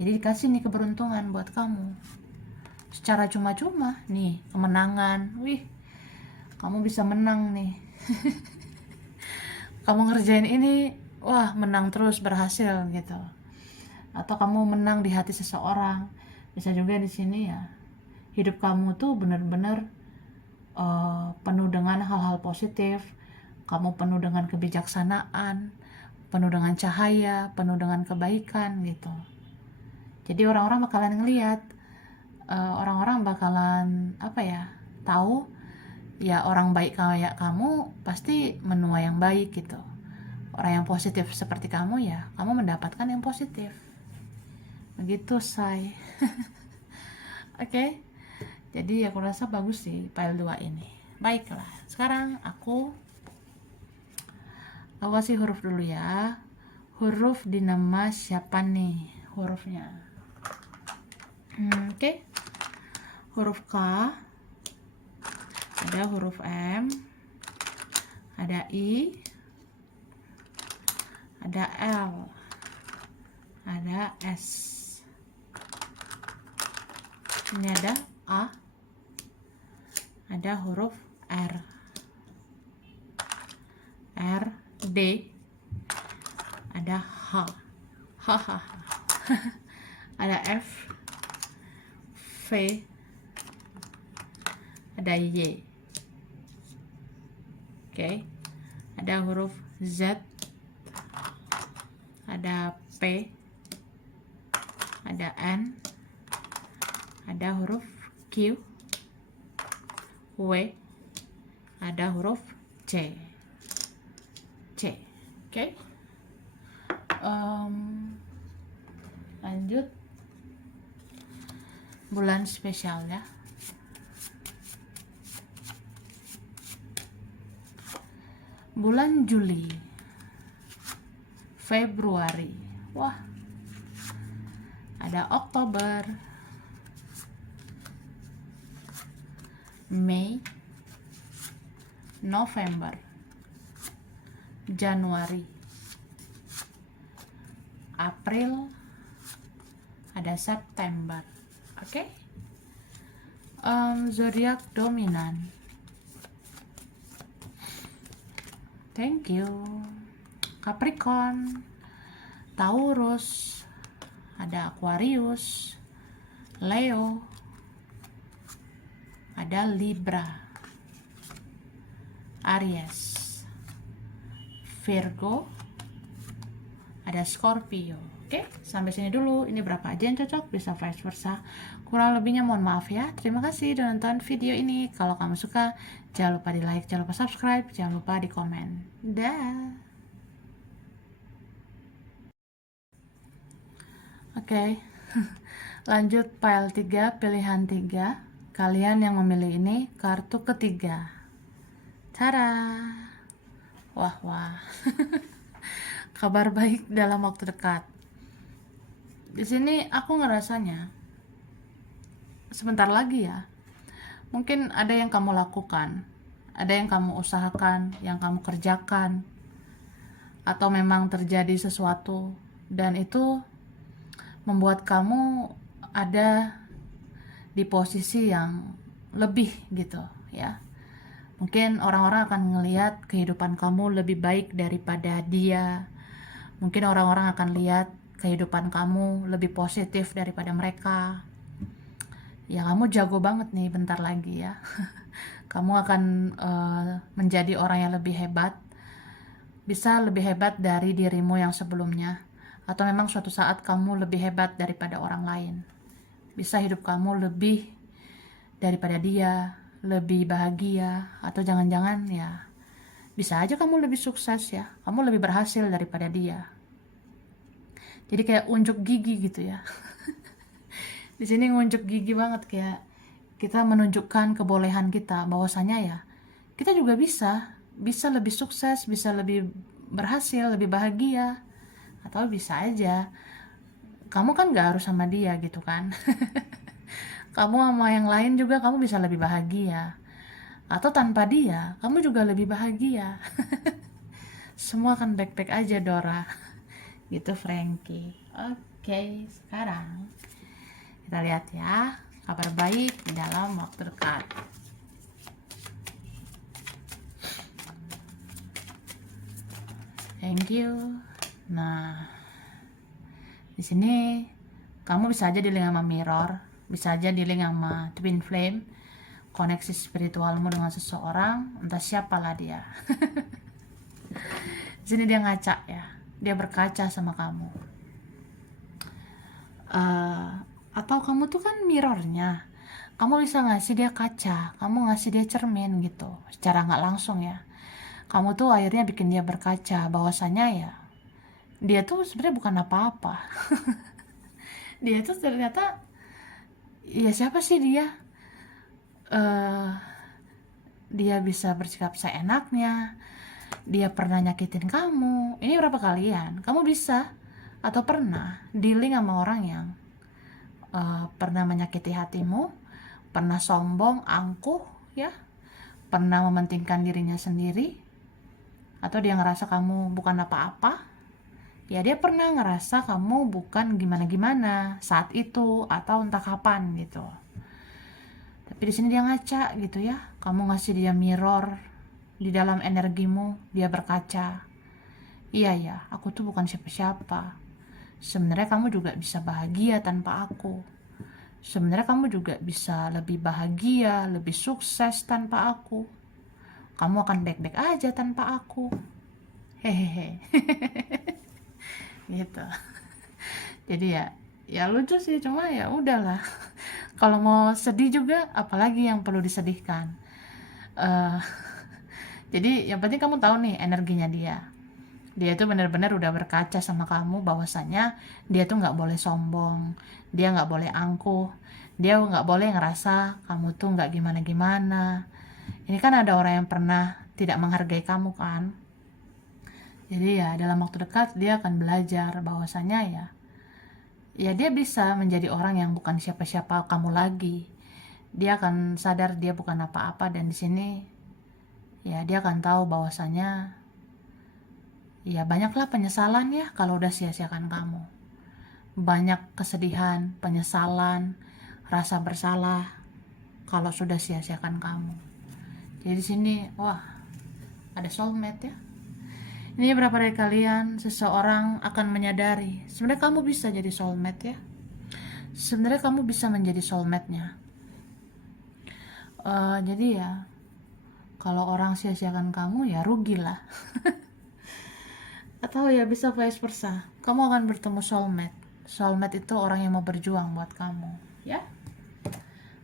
Jadi dikasih nih keberuntungan buat kamu. Secara cuma-cuma nih, kemenangan. Wih, kamu bisa menang nih. Kamu ngerjain ini, wah menang terus, berhasil gitu. Atau kamu menang di hati seseorang. Bisa juga di sini ya. Hidup kamu tuh benar-benar penuh dengan hal-hal positif. Kamu penuh dengan kebijaksanaan, penuh dengan cahaya, penuh dengan kebaikan gitu. Jadi orang-orang bakalan ngelihat, orang-orang bakalan tahu ya orang baik kayak kamu pasti menua yang baik gitu. Orang yang positif seperti kamu ya, kamu mendapatkan yang positif. Begitu say. Oke. Jadi aku rasa bagus sih file 2 ini. Baiklah, sekarang aku kasih huruf dulu ya. Huruf di nama siapa nih hurufnya? Oke. Huruf K, ada huruf M, ada I, ada L, ada S. Ini ada A, ada huruf R, D, ada H, ada F, V, ada Y. Oke, ada huruf Z, ada P, ada N, ada huruf Q, W, ada huruf C. Oke. Lanjut bulan spesial ya. Bulan Juli, Februari, wah, ada Oktober, Mei, November, Januari, April, ada September. Oke. Zodiak dominan. Thank you. Capricorn, Taurus, ada Aquarius, Leo, ada Libra, Aries, Virgo, ada Scorpio. Oke, sampai sini dulu. Ini berapa aja yang cocok, bisa vice versa. Kurang lebihnya mohon maaf ya. Terima kasih udah nonton video ini. Kalau kamu suka, jangan lupa di like, jangan lupa subscribe, jangan lupa di komen. Dah. Oke. Lanjut pile 3, pilihan 3. Kalian yang memilih ini kartu ketiga. Tada. Wah. Kabar baik dalam waktu dekat. Di sini aku ngerasanya sebentar lagi ya. Mungkin ada yang kamu lakukan, ada yang kamu usahakan, yang kamu kerjakan, atau memang terjadi sesuatu dan itu membuat kamu ada di posisi yang lebih gitu ya. Mungkin orang-orang akan ngelihat kehidupan kamu lebih baik daripada dia. Mungkin orang-orang akan lihat kehidupan kamu lebih positif daripada mereka. Ya, kamu jago banget nih bentar lagi ya. Kamu akan menjadi orang yang lebih hebat. Bisa lebih hebat dari dirimu yang sebelumnya. Atau memang suatu saat kamu lebih hebat daripada orang lain. Bisa hidup kamu lebih daripada dia, lebih bahagia. Atau jangan-jangan ya, bisa aja kamu lebih sukses ya. Kamu lebih berhasil daripada dia. Jadi kayak unjuk gigi gitu ya. Di sini ngunjuk gigi banget, kayak kita menunjukkan kebolehan kita bahwasanya ya kita juga bisa lebih sukses, bisa lebih berhasil, lebih bahagia. Atau bisa aja kamu kan gak harus sama dia gitu kan. Kamu sama yang lain juga kamu bisa lebih bahagia. Atau tanpa dia kamu juga lebih bahagia. Semua akan baik-baik aja, Dora. Gitu Frankie. Oke, sekarang kita lihat ya kabar baik di dalam waktu dekat. Thank you. Nah, di sini kamu bisa aja dealing sama mirror, bisa aja dealing sama twin flame, koneksi spiritualmu dengan seseorang, entah siapalah dia. Di sini dia ngaca ya, dia berkaca sama kamu. Atau kamu tuh kan mirrornya, kamu bisa ngasih dia kaca, kamu ngasih dia cermin gitu, secara nggak langsung ya. Kamu tuh akhirnya bikin dia berkaca bahwasanya ya dia tuh sebenarnya bukan apa-apa. Dia tuh ternyata ya siapa sih dia? Dia bisa bersikap seenaknya. Dia pernah nyakitin kamu. Ini berapa kalian? Kamu bisa atau pernah dealing sama orang yang pernah menyakiti hatimu, pernah sombong, angkuh ya, pernah mementingkan dirinya sendiri, atau dia ngerasa kamu bukan apa-apa. Ya dia pernah ngerasa kamu bukan gimana-gimana saat itu atau entah kapan gitu. Tapi di sini dia ngaca gitu ya. Kamu ngasih dia mirror di dalam energimu, dia berkaca. Iya ya, aku tuh bukan siapa-siapa. Sebenarnya kamu juga bisa bahagia tanpa aku. Sebenarnya kamu juga bisa lebih bahagia, lebih sukses tanpa aku. Kamu akan baik-baik aja tanpa aku. Hehehe. Gitu. Jadi ya lucu sih, cuma ya udahlah. Kalau mau sedih juga, apalagi yang perlu disedihkan. Eh, jadi yang penting kamu tahu nih energinya dia. Dia tuh benar-benar udah berkaca sama kamu bahwasanya dia tuh nggak boleh sombong, dia nggak boleh angkuh, dia nggak boleh ngerasa kamu tuh nggak gimana-gimana. Ini kan ada orang yang pernah tidak menghargai kamu kan. Jadi ya dalam waktu dekat dia akan belajar bahwasanya ya dia bisa menjadi orang yang bukan siapa-siapa kamu lagi. Dia akan sadar dia bukan apa-apa, dan di sini ya dia akan tahu bahwasanya ya banyaklah penyesalan ya kalau udah sia-siakan kamu. Banyak kesedihan, penyesalan, rasa bersalah kalau sudah sia-siakan kamu. Jadi di sini wah, ada soulmate ya. Ini berapa dari kalian seseorang akan menyadari sebenarnya kamu bisa jadi soulmate ya. Sebenarnya kamu bisa menjadi soulmate-nya. Jadi ya kalau orang sia-siakan kamu ya rugilah. Atau ya bisa vice versa, kamu akan bertemu soulmate. Soulmate itu orang yang mau berjuang buat kamu ya.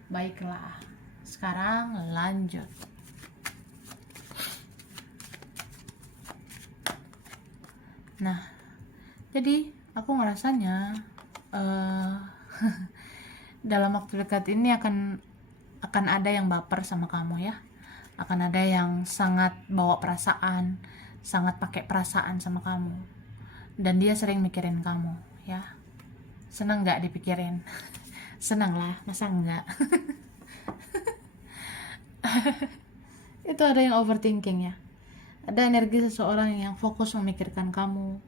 Baiklah, sekarang lanjut. Nah, jadi aku ngerasanya dalam waktu dekat ini akan ada yang baper sama kamu ya. Akan ada yang sangat bawa perasaan, sangat pakai perasaan sama kamu. Dan dia sering mikirin kamu ya. Seneng gak dipikirin? Seneng lah, masa enggak? Itu ada yang overthinking ya. Ada energi seseorang yang fokus memikirkan kamu,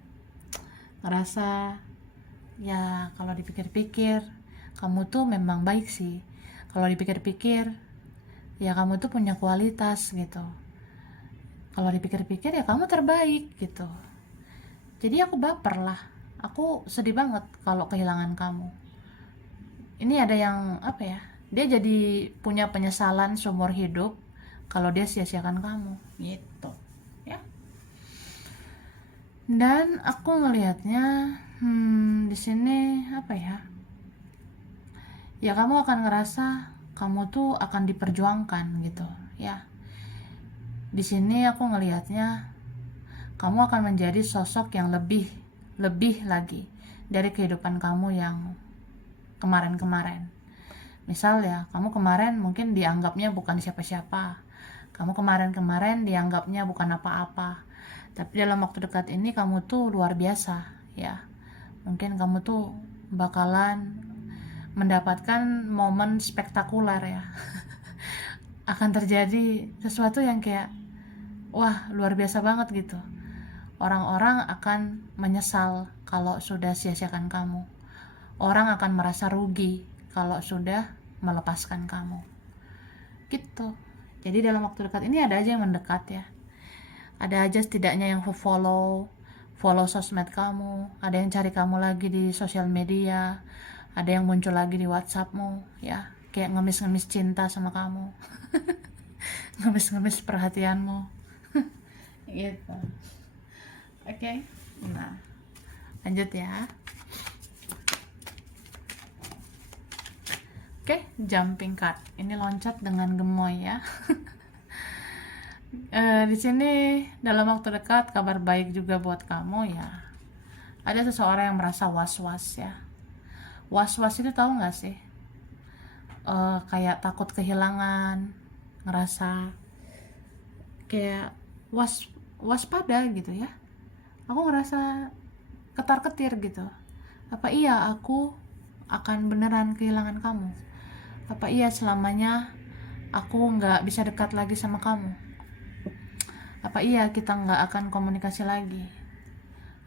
ngerasa ya kalau dipikir-pikir kamu tuh memang baik sih. Kalau dipikir-pikir ya kamu tuh punya kualitas gitu. Kalau dipikir-pikir ya kamu terbaik gitu. Jadi aku baper lah, aku sedih banget kalau kehilangan kamu. Ini ada yang apa ya, dia jadi punya penyesalan seumur hidup kalau dia sia-siakan kamu gitu ya. Dan aku ngelihatnya di sini apa ya, ya kamu akan ngerasa kamu tuh akan diperjuangkan gitu ya. Di sini aku ngelihatnya kamu akan menjadi sosok yang lebih lagi dari kehidupan kamu yang kemarin-kemarin. Misal ya, kamu kemarin mungkin dianggapnya bukan siapa-siapa. Kamu kemarin-kemarin dianggapnya bukan apa-apa. Tapi dalam waktu dekat ini kamu tuh luar biasa ya. Mungkin kamu tuh bakalan mendapatkan momen spektakuler ya. Akan terjadi sesuatu yang kayak wah, luar biasa banget gitu. Orang-orang akan menyesal kalau sudah sia-siakan kamu. Orang akan merasa rugi kalau sudah melepaskan kamu. Gitu. Jadi dalam waktu dekat ini ada aja yang mendekat ya. Ada aja setidaknya yang follow sosmed kamu. Ada yang cari kamu lagi di sosial media. Ada yang muncul lagi di WhatsAppmu ya. Kayak ngemis-ngemis cinta sama kamu. Ngemis-ngemis perhatianmu. Gitu. Oke. Nah, lanjut ya. Oke, jumping card. Ini loncat dengan gemoy ya. Di sini dalam waktu dekat kabar baik juga buat kamu ya. Ada seseorang yang merasa was-was ya. Was-was itu tahu nggak sih? Kayak takut kehilangan, ngerasa kayak waspada gitu ya. Aku ngerasa ketar-ketir gitu. Apa iya aku akan beneran kehilangan kamu? Apa iya selamanya aku nggak bisa dekat lagi sama kamu? Apa iya kita nggak akan komunikasi lagi?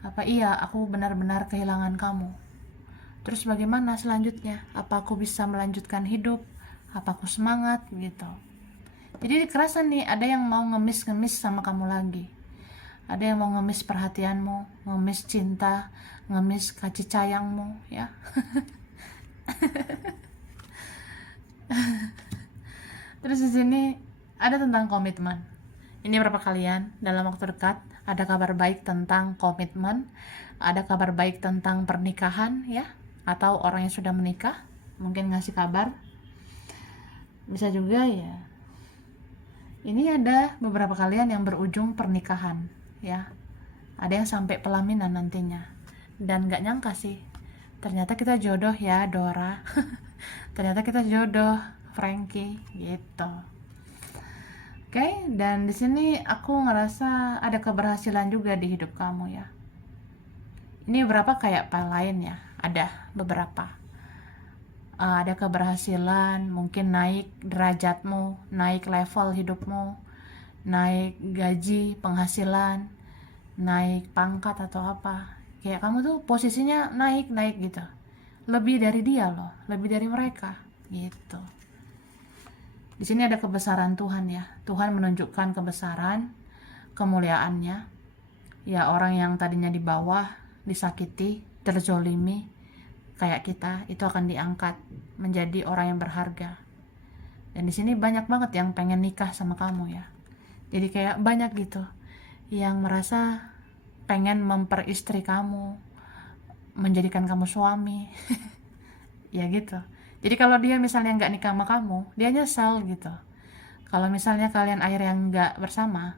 Apa iya aku benar-benar kehilangan kamu? Terus bagaimana selanjutnya? Apa aku bisa melanjutkan hidup? apa aku semangat gitu. Jadi kerasa nih ada yang mau ngemis-ngemis sama kamu lagi, ada yang mau ngemis perhatianmu, ngemis cinta, ngemis kasih sayangmu ya. Terus di sini ada tentang komitmen. Ini berapa kalian dalam waktu dekat ada kabar baik tentang komitmen, ada kabar baik tentang pernikahan ya, atau orang yang sudah menikah mungkin ngasih kabar. Bisa juga ya. Ini ada beberapa kalian yang berujung pernikahan ya. Ada yang sampai pelaminan nantinya. Dan gak nyangka sih, ternyata kita jodoh ya Dora. Ternyata kita jodoh Frankie gitu. Oke, dan di sini aku ngerasa ada keberhasilan juga di hidup kamu ya. Ini beberapa kayak pal lain ya, ada beberapa. Ada keberhasilan, mungkin naik derajatmu, naik level hidupmu, naik gaji, penghasilan, naik pangkat atau apa. Kayak kamu tuh posisinya naik gitu. Lebih dari dia loh, lebih dari mereka gitu. Di sini ada kebesaran Tuhan ya. Tuhan menunjukkan kebesaran, kemuliaannya. Ya, orang yang tadinya di bawah, disakiti, terzolimi, kayak kita, itu akan diangkat menjadi orang yang berharga. Dan di sini banyak banget yang pengen nikah sama kamu ya. Jadi kayak banyak gitu yang merasa pengen memperistri kamu, menjadikan kamu suami. Ya gitu. Jadi kalau dia misalnya nggak nikah sama kamu, dia nyesal gitu. Kalau misalnya kalian akhirnya nggak bersama,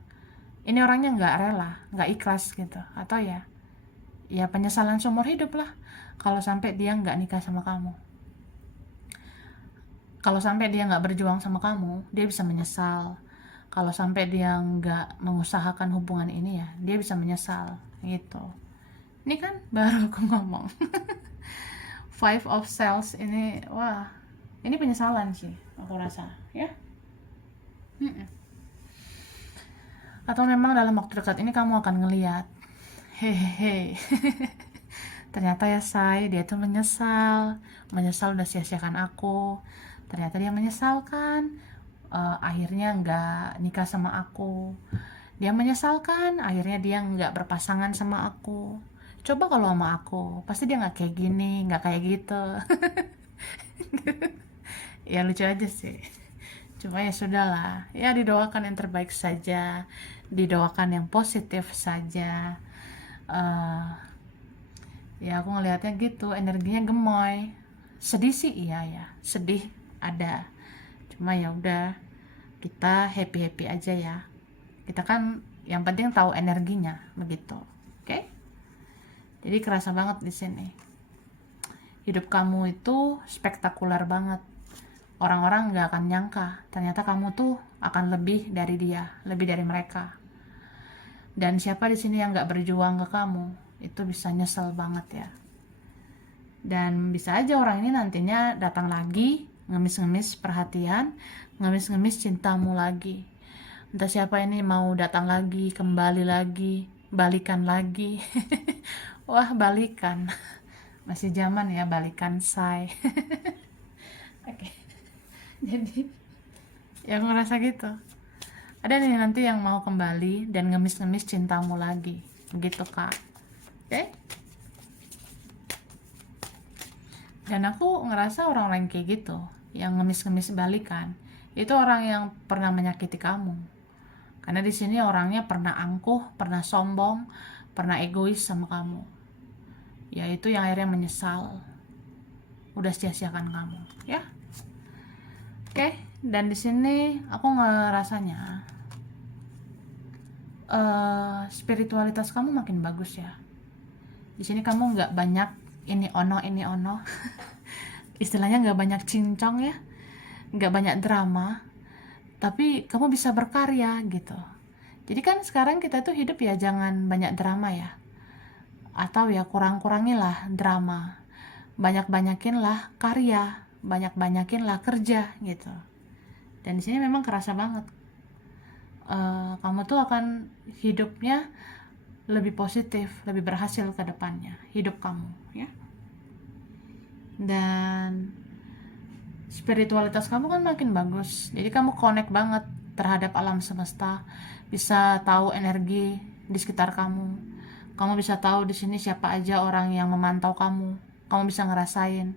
ini orangnya nggak rela, nggak ikhlas gitu. Atau ya penyesalan seumur hidup lah. Kalau sampai dia nggak nikah sama kamu. Kalau sampai dia nggak berjuang sama kamu, dia bisa menyesal. Kalau sampai dia nggak mengusahakan hubungan ini ya, dia bisa menyesal gitu. Ini kan baru aku ngomong. Five of Swords ini, wah, ini penyesalan sih, aku rasa, ya. Atau memang dalam waktu dekat ini kamu akan ngeliat, hehehe, ternyata ya dia tuh menyesal udah sia-siakan aku. Ternyata dia menyesalkan, akhirnya nggak nikah sama aku. Dia menyesalkan, akhirnya dia nggak berpasangan sama aku. Coba kalau sama aku, pasti dia nggak kayak gini, nggak kayak gitu. Ya lucu aja sih. Cuma ya sudahlah, ya didoakan yang terbaik saja, didoakan yang positif saja. Ya aku ngelihatnya gitu, energinya gemoy. Sedih sih iya ya, sedih ada. Cuma ya udah, kita happy aja ya. Kita kan yang penting tahu energinya begitu, oke? Jadi kerasa banget di sini. Hidup kamu itu spektakuler banget. Orang-orang nggak akan nyangka, ternyata kamu tuh akan lebih dari dia, lebih dari mereka. Dan siapa di sini yang nggak berjuang ke kamu, itu bisa nyesel banget ya. Dan bisa aja orang ini nantinya datang lagi, ngemis-ngemis perhatian, ngemis-ngemis cintamu lagi. Entah siapa ini mau datang lagi, kembali lagi, balikan lagi. Wah, balikan. Masih zaman ya balikan say. Oke. Jadi ya aku ngerasa gitu. Ada nih nanti yang mau kembali dan ngemis-ngemis cintamu lagi. Begitu, Kak. Oke? Dan aku ngerasa orang-orang kayak gitu, yang ngemis-ngemis balikan, itu orang yang pernah menyakiti kamu. Karena di sini orangnya pernah angkuh, pernah sombong, pernah egois sama kamu. Ya itu yang akhirnya menyesal. Udah sia-siakan kamu, ya. Oke, dan di sini aku ngerasanya spiritualitas kamu makin bagus ya. Di sini kamu nggak banyak ini ono. Istilahnya nggak banyak cincong ya, nggak banyak drama, tapi kamu bisa berkarya gitu. Jadi kan sekarang kita tuh hidup ya jangan banyak drama ya, atau ya kurang-kurangilah drama, banyak-banyakinlah karya, banyak-banyakinlah kerja gitu. Dan di sini memang kerasa banget, kamu tuh akan hidupnya lebih positif, lebih berhasil ke depannya hidup kamu ya. Dan spiritualitas kamu kan makin bagus. Jadi kamu connect banget terhadap alam semesta, bisa tahu energi di sekitar kamu. Kamu bisa tahu di sini siapa aja orang yang memantau kamu. Kamu bisa ngerasain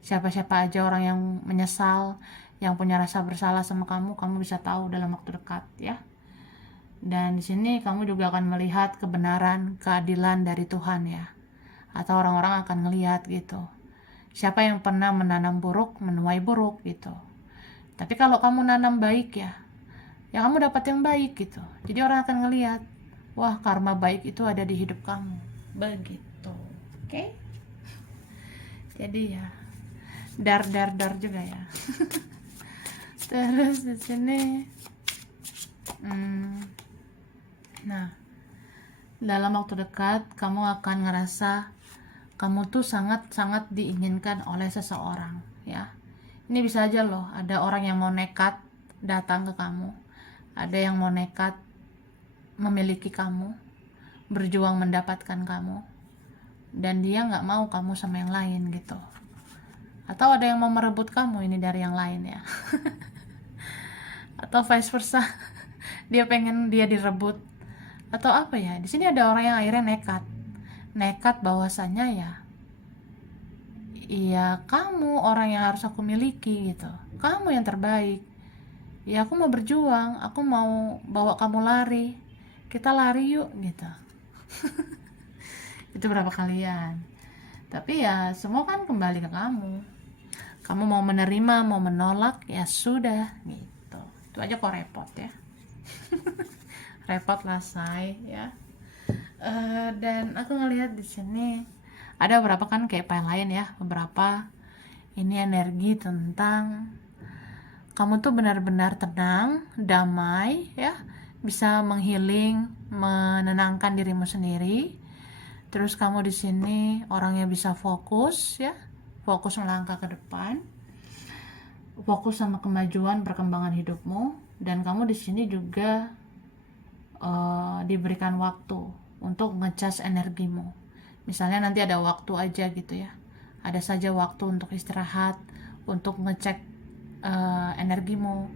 siapa-siapa aja orang yang menyesal, yang punya rasa bersalah sama kamu. Kamu bisa tahu dalam waktu dekat, ya. Dan di sini kamu juga akan melihat kebenaran, keadilan dari Tuhan, ya. Atau orang-orang akan ngelihat gitu. Siapa yang pernah menanam buruk, menuai buruk gitu. Tapi kalau kamu nanam baik, ya kamu dapat yang baik gitu. Jadi orang akan ngelihat, wah, karma baik itu ada di hidup kamu. Begitu. Oke? Jadi ya, dar juga ya. Terus di sini nah, dalam waktu dekat kamu akan ngerasa kamu tuh sangat-sangat diinginkan oleh seseorang, ya. Ini bisa aja loh, ada orang yang mau nekat datang ke kamu. Ada yang mau nekat memiliki kamu, berjuang mendapatkan kamu, dan dia nggak mau kamu sama yang lain gitu. Atau ada yang mau merebut kamu ini dari yang lain, ya. Atau vice versa, dia pengen dia direbut. Atau apa ya, di sini ada orang yang akhirnya nekat bahwasanya ya kamu orang yang harus aku miliki gitu, kamu yang terbaik, ya aku mau berjuang, aku mau bawa kamu lari, kita lari yuk gitu. Itu berapa kalian, tapi ya semua kan kembali ke kamu mau menerima, mau menolak, ya sudah gitu. Itu aja kok repot ya. Repot lah say ya. Dan aku ngelihat di sini ada beberapa kan kayak yang lain ya, beberapa ini energi tentang kamu tuh benar-benar tenang, damai ya, bisa menghealing, menenangkan dirimu sendiri. Terus kamu di sini orangnya bisa fokus ya, fokus melangkah ke depan, fokus sama kemajuan perkembangan hidupmu, dan kamu di sini juga diberikan waktu untuk ngecas energimu. Misalnya nanti ada waktu aja gitu ya, ada saja waktu untuk istirahat, untuk ngecek energimu,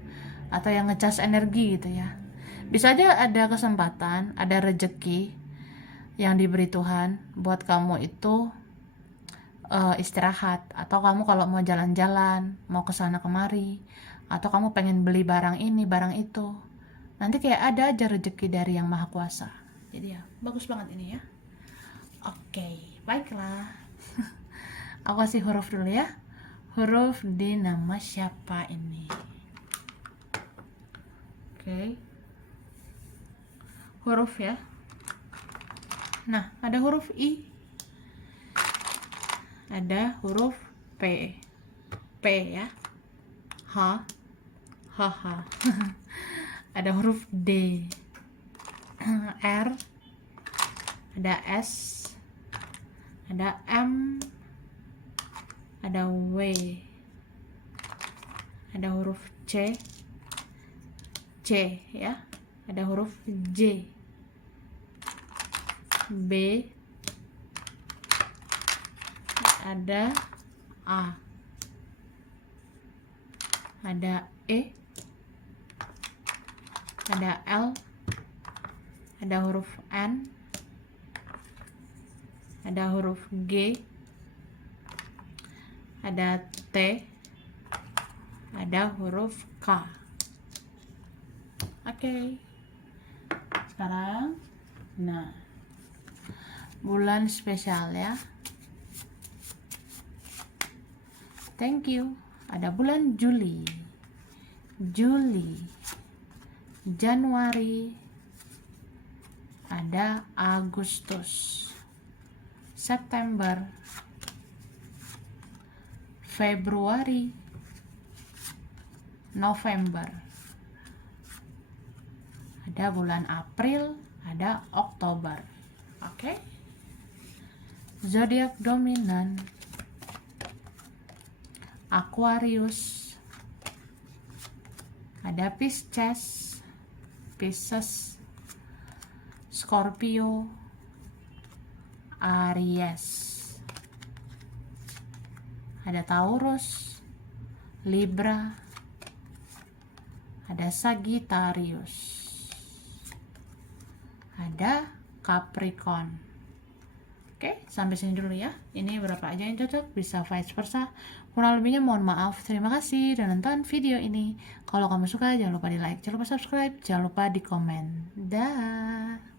atau yang ngecas energi gitu ya. Bisa aja ada kesempatan, ada rejeki yang diberi Tuhan buat kamu itu istirahat, atau kamu kalau mau jalan-jalan, mau kesana kemari, atau kamu pengen beli barang ini, barang itu, nanti kayak ada aja rezeki dari yang maha kuasa. Jadi ya bagus banget ini ya. Oke, baiklah. Aku kasih huruf dulu ya. Huruf di nama siapa ini? Oke. Huruf ya. Nah, ada huruf I. Ada huruf P. P ya. H. H. Ada huruf D. R. Ada S. Ada M. Ada W. Ada huruf C. C ya. Ada huruf J. B. Ada A. Ada E. Ada L. Ada huruf N. Ada huruf G. Ada T. Ada huruf K. Oke. Sekarang bulan spesial ya. Thank you. Ada bulan Juli, Januari, ada Agustus, September, Februari, November, ada bulan April, ada Oktober. Oke. Zodiak dominan Aquarius, ada Pisces, Scorpio, Aries, ada Taurus, Libra, ada Sagittarius, ada Capricorn. Oke, sampai sini dulu ya. Ini berapa aja yang cocok, bisa vice versa. Kurang lebihnya mohon maaf. Terima kasih udah nonton video ini. Kalau kamu suka, jangan lupa di like, jangan lupa subscribe, jangan lupa di komen. Dah.